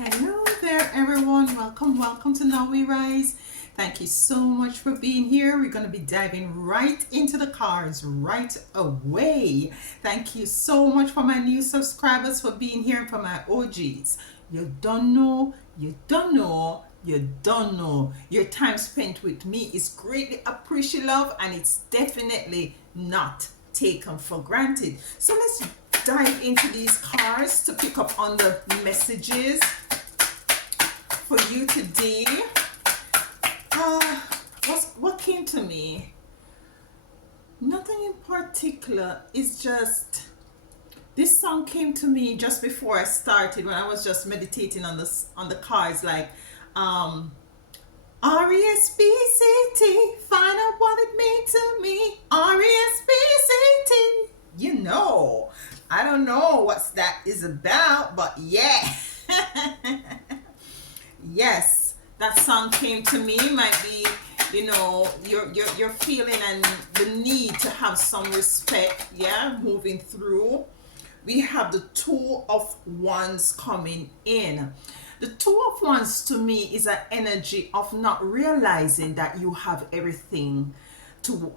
Hello there everyone, welcome to Now We Rise. Thank you so much for being here. We're going to be diving right into the cards right away. Thank you so much for my new subscribers for being here, and for my OGs. You don't know, you don't know, you don't know. Your time spent with me is greatly appreciated, and it's definitely not taken for granted. So let's dive into these cards to pick up on the messages for you today. What came to me? Nothing in particular. It's just this song came to me just before I started, when I was just meditating on the cards, like R-E-S-P-C-T, find out what it means to me. R-E-S-P-C-T. You know, I don't know what that is about, but yeah. Yes, that song came to me. Might be, you know, you're feeling and the need to have some respect, yeah, moving through. We have the Two of Wands coming in. The Two of Wands to me is an energy of not realizing that you have everything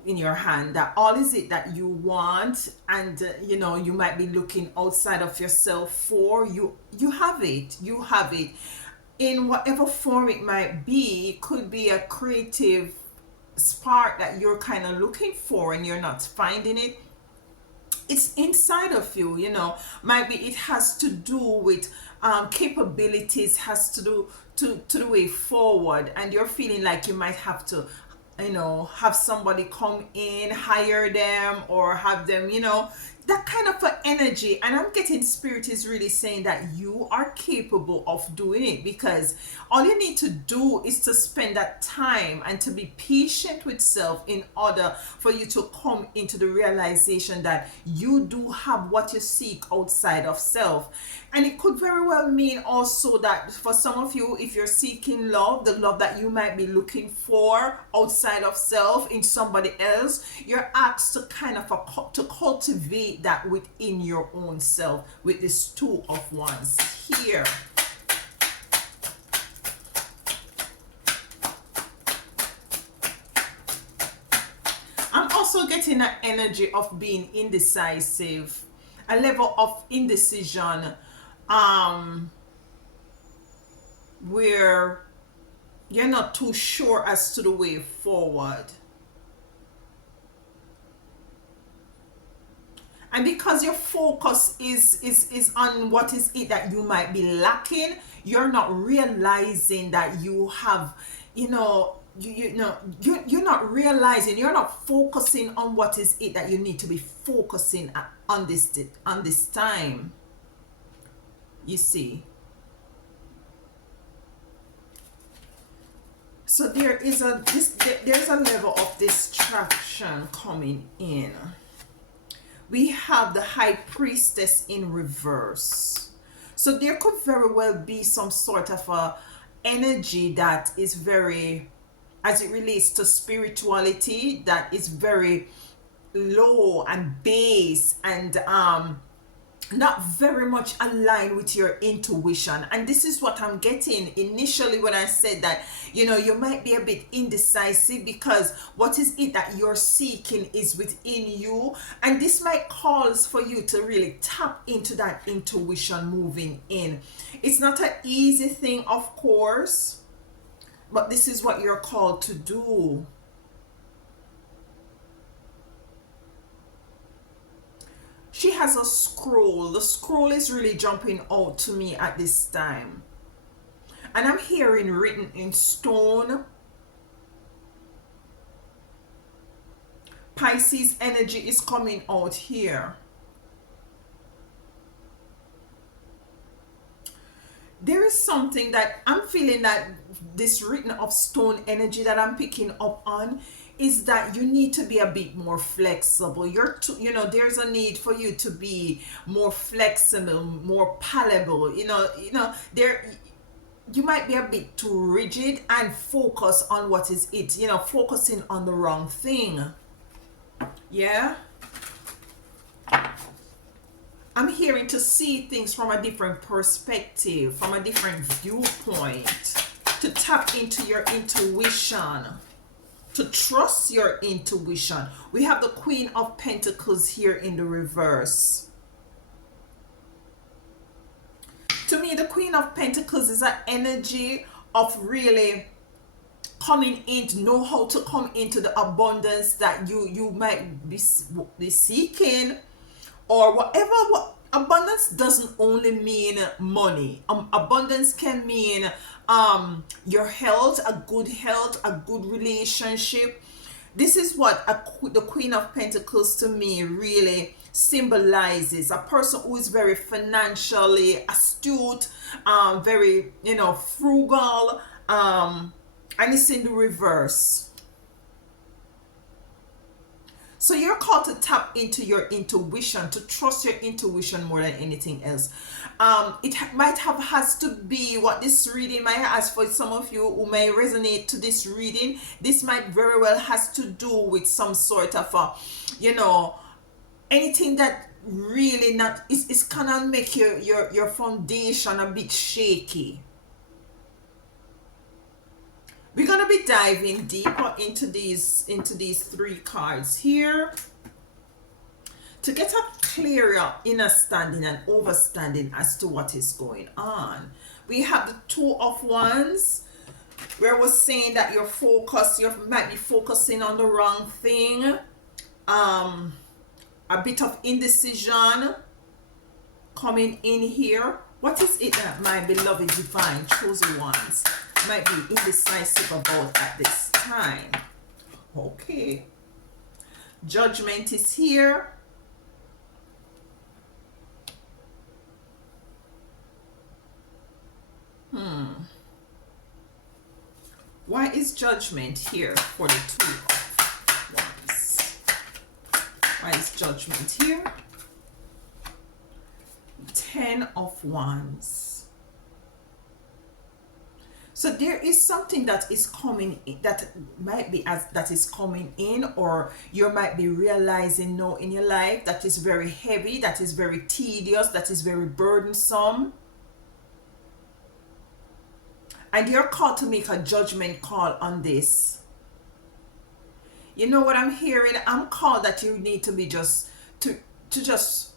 in your hand, that all is it that you want, and you know, you might be looking outside of yourself for you have it. You have it in whatever form it might be. It could be a creative spark that you're kind of looking for and you're not finding it. It's inside of you, you know. Might be it has to do with capabilities, has to do to the way forward, and you're feeling like you might have to, you know, have somebody come in, hire them, or have them, you know, that kind of an energy. And I'm getting spirit is really saying that you are capable of doing it, because all you need to do is to spend that time and to be patient with self in order for you to come into the realization that you do have what you seek outside of self. And it could very well mean also that for some of you, if you're seeking love, the love that you might be looking for outside of self in somebody else, you're asked to kind of to cultivate that within your own self with this Two of Wands here. I'm also getting an energy of being indecisive, a level of indecision, where you're not too sure as to the way forward. And because your focus is on what is it that you might be lacking, you're not realizing that you have, you know, you're not realizing, you're not focusing on what is it that you need to be focusing on this time. You see. So there's a level of distraction coming in. We have the High Priestess in reverse. So there could very well be some sort of a energy that is very, as it relates to spirituality, that is very low and base, and not very much aligned with your intuition. And this is what I'm getting initially when I said that, you know, you might be a bit indecisive because what is it that you're seeking is within you, and this might cause for you to really tap into that intuition moving in. It's not an easy thing, of course, but this is what you're called to do. She has a scroll. The scroll is really jumping out to me at this time. And I'm hearing written in stone. Pisces energy is coming out here. There is something that I'm feeling, that this written of stone energy that I'm picking up on is that you need to be a bit more flexible. You know, there's a need for you to be more flexible, more palatable. You know, you might be a bit too rigid and focus on what is it, you know, focusing on the wrong thing. Yeah. I'm hearing to see things from a different perspective, from a different viewpoint, to tap into your intuition, to trust your intuition. We have the Queen of Pentacles here in the reverse. To me, the Queen of Pentacles is an energy of really coming in, to know how to come into the abundance that you might be seeking, or whatever. What abundance doesn't only mean money. Abundance can mean your health, a good relationship. This is what the Queen of Pentacles to me really symbolizes: a person who is very financially astute, very, frugal, and it's in the reverse. So you're called to tap into your intuition, to trust your intuition more than anything else. It might have has to be what this reading might ask for some of you who may resonate to this reading. This might very well has to do with some sort of anything that really not is kind of make your foundation a bit shaky. We're gonna be diving deeper into these three cards here to get a clearer understanding and understanding as to what is going on. We have the Two of Wands, where we're saying that your focus, you might be focusing on the wrong thing. A bit of indecision coming in here. What is it that my beloved divine chosen ones might be indecisive about at this time? Okay. Judgment is here. Why is Judgment here for the Two of Wands? Why is Judgment here? Ten of Wands. So there is something that is coming in, that might be that is coming in, or you might be realizing now in your life, that is very heavy, that is very tedious, that is very burdensome. And you're called to make a judgment call on this. You know what I'm hearing? I'm called that you need to be just to just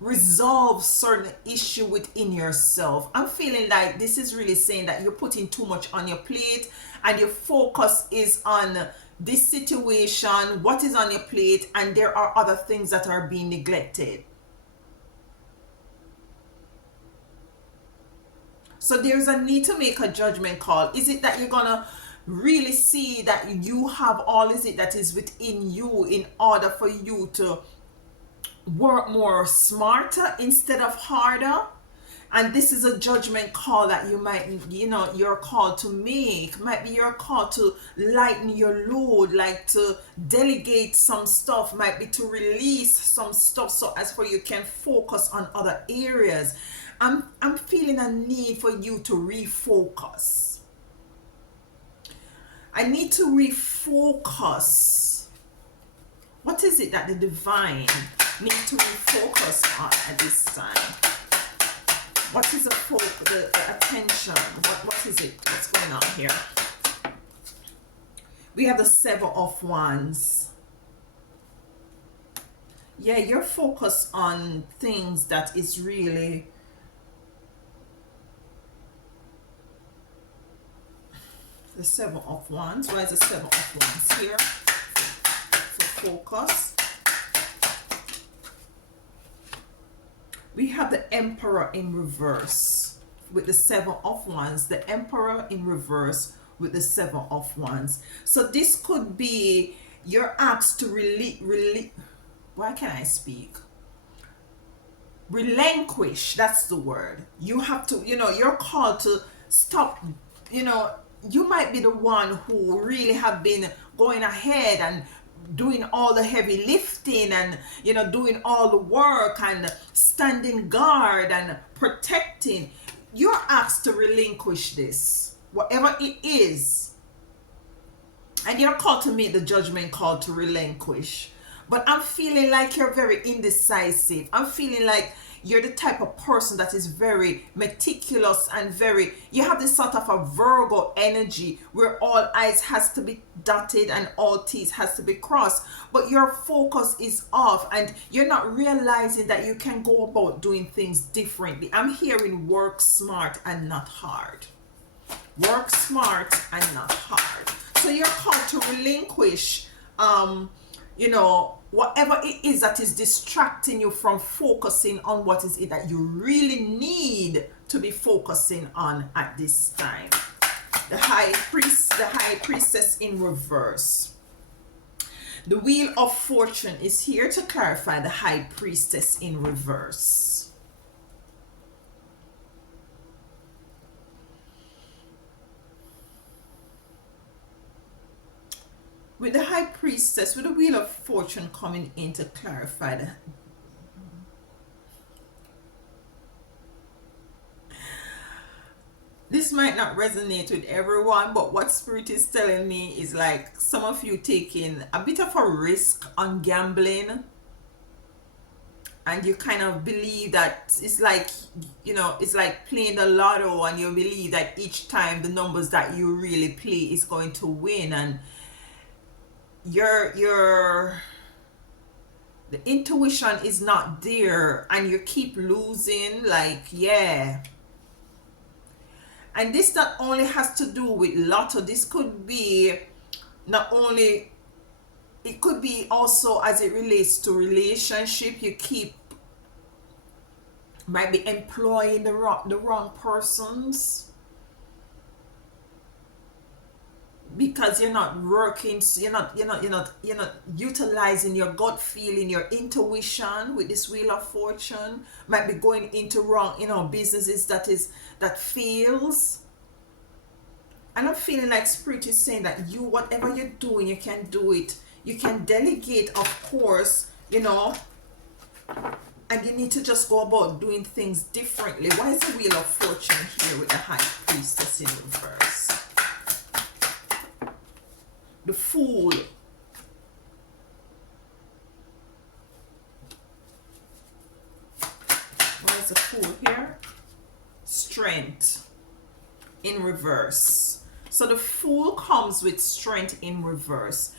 resolve certain issue within yourself. I'm feeling like this is really saying that you're putting too much on your plate and your focus is on this situation, what is on your plate, and there are other things that are being neglected. So there's a need to make a judgment call. Is it that you're gonna really see that you have all is it that is within you in order for you to work more smarter instead of harder? And this is a judgment call that you might, you're called to make. Might be you're called to lighten your load, like to delegate some stuff, might be to release some stuff so as for you can focus on other areas. I'm feeling a need for you to refocus. I need to refocus. What is it that the divine need to refocus on at this time? What is the attention? What is it? What's going on here? We have the Seven of Wands. Yeah, you're focused on things that is really the Seven of Wands. Why is the Seven of Wands here? For focus. We have the Emperor in reverse with the Seven of Wands. The Emperor in reverse with the Seven of Wands. So this could be you're asked to why can't I speak? Relinquish, that's the word. You have to, you're called to stop, you might be the one who really have been going ahead and doing all the heavy lifting and doing all the work and standing guard and protecting. You're asked to relinquish this, whatever it is, and you're called to make the judgment call to relinquish. but I'm feeling like you're very indecisive. I'm feeling like you're the type of person that is very meticulous and very, you have this sort of a Virgo energy where all I's has to be dotted and all T's has to be crossed, but your focus is off and you're not realizing that you can go about doing things differently. I'm hearing work smart and not hard. Work smart and not hard. So you're called to relinquish you know, whatever it is that is distracting you from focusing on what is it that you really need to be focusing on at this time. The High Priestess in reverse. The Wheel of Fortune is here to clarify the High Priestess in reverse. With the High Priestess, with the Wheel of Fortune coming in to clarify the... This might not resonate with everyone, but what Spirit is telling me is like some of you taking a bit of a risk on gambling. And you kind of believe that it's like, you know, it's like playing the lotto, and you believe that each time the numbers that you really play is going to win, and the intuition is not there and you keep losing, like, yeah. And this not only has to do with lotto, this could be not only, it could be also as it relates to relationship. You might be employing the wrong persons, because you're not working, you're not utilizing your gut feeling, your intuition. With this Wheel of Fortune, might be going into wrong, businesses that fails. And I'm feeling like Spirit is saying that whatever you're doing, you can do it, you can delegate, of course, and you need to just go about doing things differently. Why is the Wheel of Fortune here with the High Priestess in reverse? The Fool. Why is the Fool here? Strength in reverse. So the Fool comes with strength in reverse.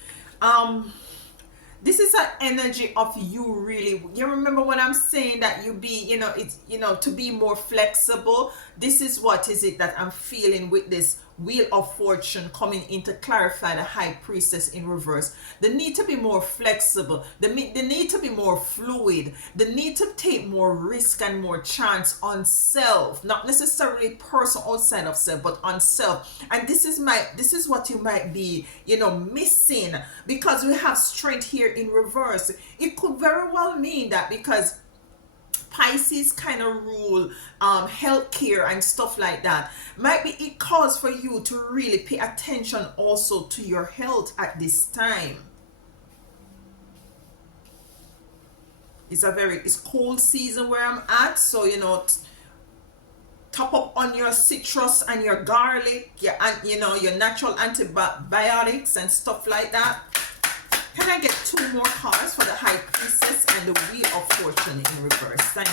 This is an energy of you really, you remember when I'm saying that you be, to be more flexible. This is what is it that I'm feeling with this Wheel of Fortune coming in to clarify the High Priestess in reverse. The need to be more flexible, the need to be more fluid, the need to take more risk and more chance on self, not necessarily person outside of self, but on self. And this is what you might be, missing, because we have strength here in reverse. It could very well mean that because Pisces kind of rule healthcare and stuff like that, might be it calls for you to really pay attention also to your health at this time. It's cold season where I'm at, so top up on your citrus and your garlic, your natural antibiotics and stuff like that. Can I get 2 more cards for the High Priestess and the Wheel of Fortune in reverse? Thank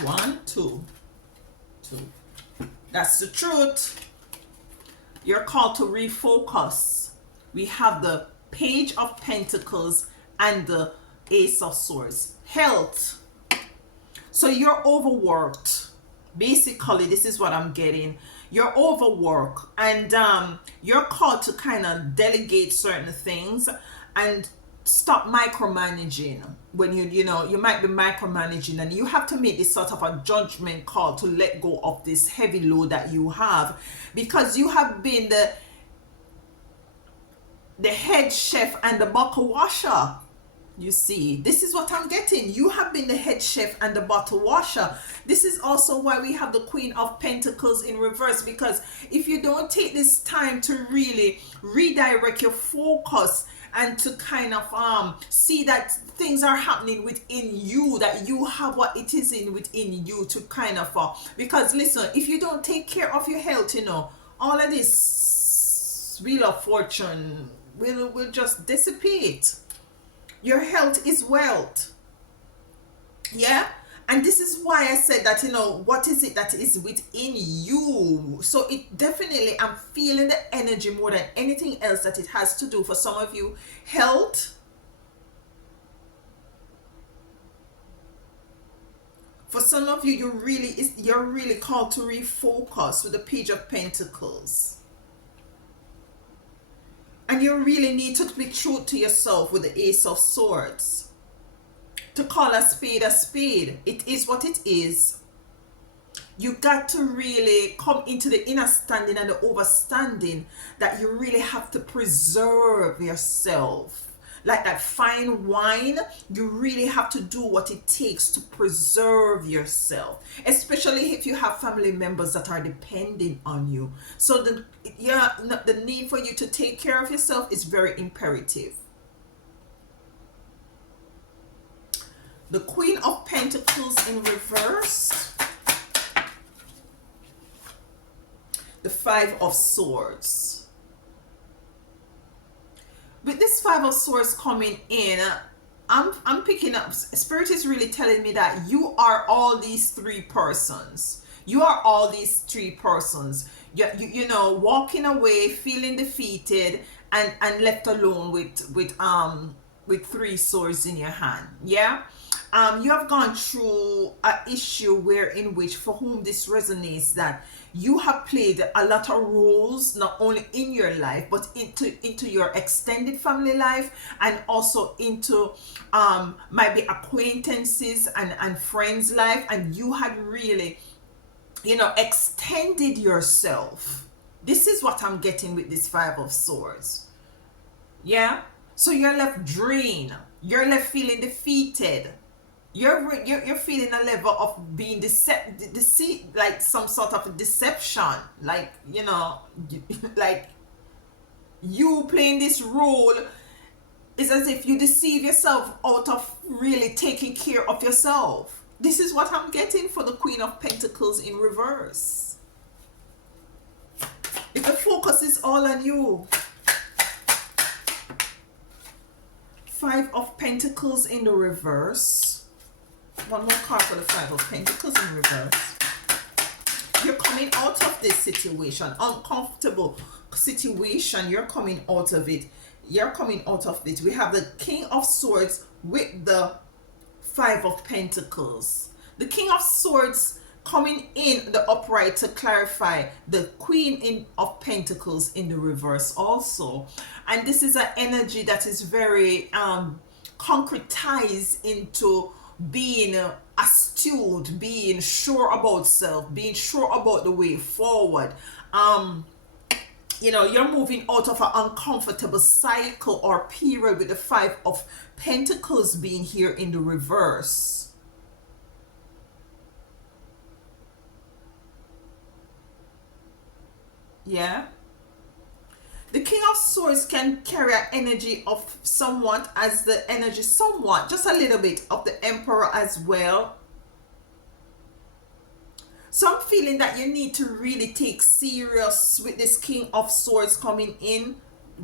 you. 1, 2. That's the truth. You're called to refocus. We have the Page of Pentacles and the Ace of Swords. Health. So you're overworked. Basically, this is what I'm getting. You're overworked, and you're called to kind of delegate certain things and stop micromanaging. When you might be micromanaging, and you have to make this sort of a judgment call to let go of this heavy load that you have, because you have been the head chef and the bottle washer. You see, this is what I'm getting. You have been the head chef and the bottle washer. This is also why we have the Queen of Pentacles in reverse, because if you don't take this time to really redirect your focus and to kind of see that things are happening within you, that you have what it is within you to kind of because listen, if you don't take care of your health, all of this Wheel of Fortune will just dissipate. Your health is wealth. Yeah. And this is why I said that, you know, what is it that is within you? So it definitely, I'm feeling the energy more than anything else that it has to do for some of you. Health. For some of you, you're really called to refocus with the Page of Pentacles. And you really need to be true to yourself with the Ace of Swords. To call a spade a spade. It is what it is. You got to really come into the inner standing and the overstanding that you really have to preserve yourself. Like that fine wine, you really have to do what it takes to preserve yourself, especially if you have family members that are depending on you. So the need for you to take care of yourself is very imperative. The Queen of Pentacles in reverse. The Five of Swords. With this Five of Swords coming in, I'm picking up, Spirit is really telling me that you are all these three persons. You are all these three persons. You know, walking away, feeling defeated, and left alone with three swords in your hand. Yeah. You have gone through an issue in which for whom this resonates, that you have played a lot of roles, not only in your life, but into your extended family life, and also into might be acquaintances and friends' life, and you had really, you know, extended yourself. This is what I'm getting with this Five of Swords. Yeah. So you're left drained. You're left feeling defeated. You're feeling a level of being deceived, like some sort of deception, like, you know, like you playing this role is as if you deceive yourself out of really taking care of yourself. This is what I'm getting for the Queen of Pentacles in reverse. If the focus is all on you. Five of Pentacles in the reverse. One more card for the Five of Pentacles in reverse. You're coming out of this situation, uncomfortable situation. You're coming out of it. You're coming out of it. We have the King of Swords with the Five of Pentacles. The King of Swords coming in the upright to clarify the Queen of Pentacles in the reverse also. And this is an energy that is very concretized into being astute, being sure about self, being sure about the way forward. You know, you're moving out of an uncomfortable cycle or period with the Five of Pentacles being here in the reverse. Yeah. The King of Swords can carry an energy of somewhat as the energy, somewhat, just a little bit of the Emperor as well. So I'm feeling that you need to really take serious with this King of Swords coming in.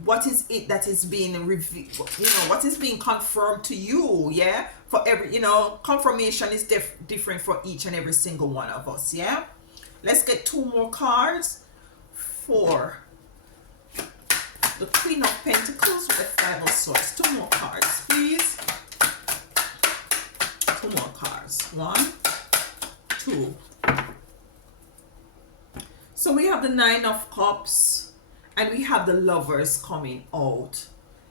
What is it that is being revealed? You know, what is being confirmed to you? Yeah. For every, you know, confirmation is different for each and every single one of us. Yeah. Let's get two more cards for the Queen of Pentacles with the Five of Swords. Two more cards, please. Two more cards. One, two. So we have the Nine of Cups and we have the Lovers coming out.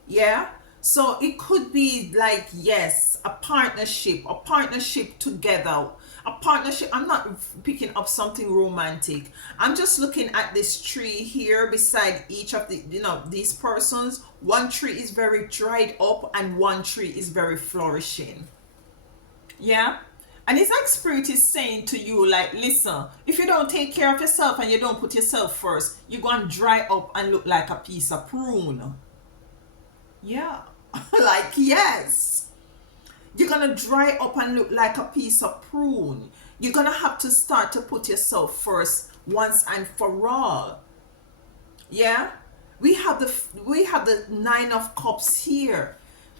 Yeah. So it could be like, yes, a partnership together. A partnership. I'm not picking up something romantic. I'm just looking at this tree here beside each of the, you know, these persons. One tree is very dried up and one tree is very flourishing. Yeah. And it's like Spirit is saying to you, like, listen, if you don't take care of yourself and you don't put yourself first, you're going to dry up and look like a piece of prune. Yeah. Like, yes. You're going to dry up and look like a piece of prune. You're going to have to start to put yourself first once and for all. Yeah. We have the Nine of Cups here.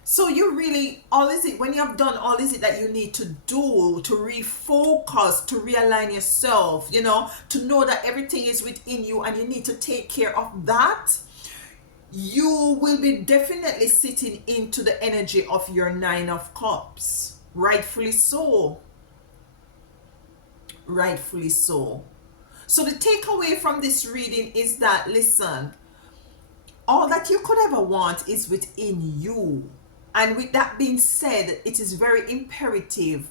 So you really, all is it, when you have done all is it that you need to do to refocus, to realign yourself, to know that everything is within you and you need to take care of that, you will be definitely sitting into the energy of your Nine of Cups. Rightfully so. Rightfully so. So the takeaway from this reading is that, listen, all that you could ever want is within you. And with that being said, it is very imperative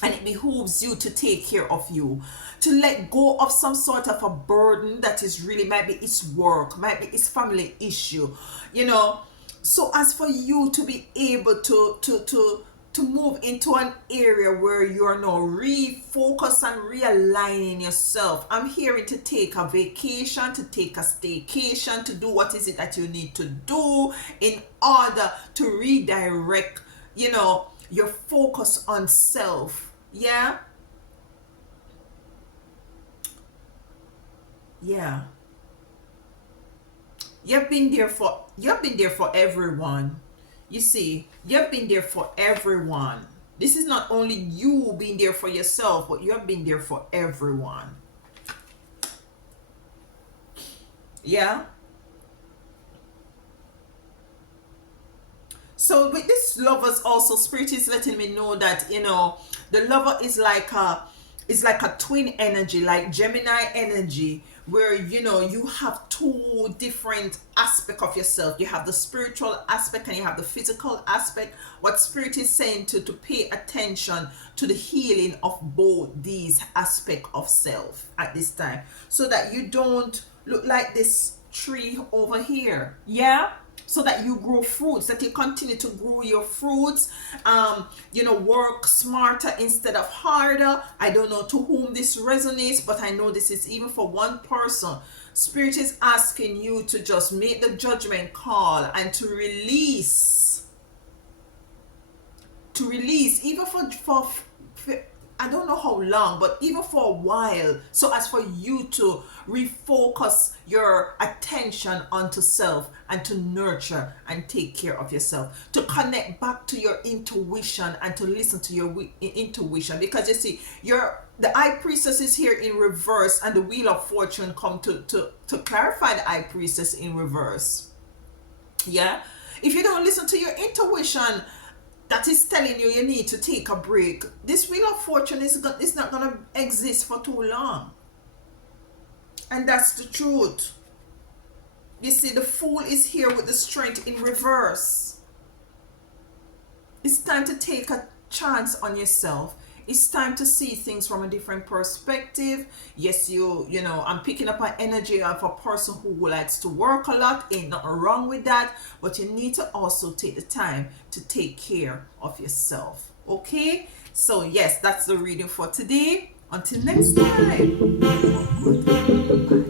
and it behooves you to take care of you, to let go of some sort of a burden that is really, might be it's work, might be it's family issue, so as for you to be able to move into an area where you're now refocused and realigning yourself. I'm hearing to take a vacation, to take a staycation, to do what is it that you need to do in order to redirect, your focus on self. Yeah. Yeah. You've been there for everyone. You see, you've been there for everyone. This is not only you being there for yourself, but you have been there for everyone. Yeah. So with this lovers also, spirit is letting me know that the lover is like a twin energy, like Gemini energy, where you have two different aspects of yourself. You have the spiritual aspect and you have the physical aspect. What spirit is saying to pay attention to the healing of both these aspects of self at this time, so that you don't look like this tree over here. Yeah. So that you grow fruits, that you continue to grow your fruits, work smarter instead of harder. I don't know to whom this resonates, but I know this is even for one person. Spirit is asking you to just make the judgment call and to release, even for I don't know how long, but even for a while, so as for you to refocus your attention onto self and to nurture and take care of yourself, to connect back to your intuition and to listen to your intuition. Because you see, the High Priestess is here in reverse, and the Wheel of Fortune come to clarify the High Priestess in reverse. Yeah. If you don't listen to your intuition, that is telling you need to take a break, this Wheel of Fortune is not going to exist for too long. And that's the truth. You see, the Fool is here with the Strength in reverse. It's time to take a chance on yourself. It's time to see things from a different perspective. Yes, I'm picking up an energy of a person who likes to work a lot. Ain't nothing wrong with that. But you need to also take the time to take care of yourself. Okay? So yes, that's the reading for today. Until next time. Bye.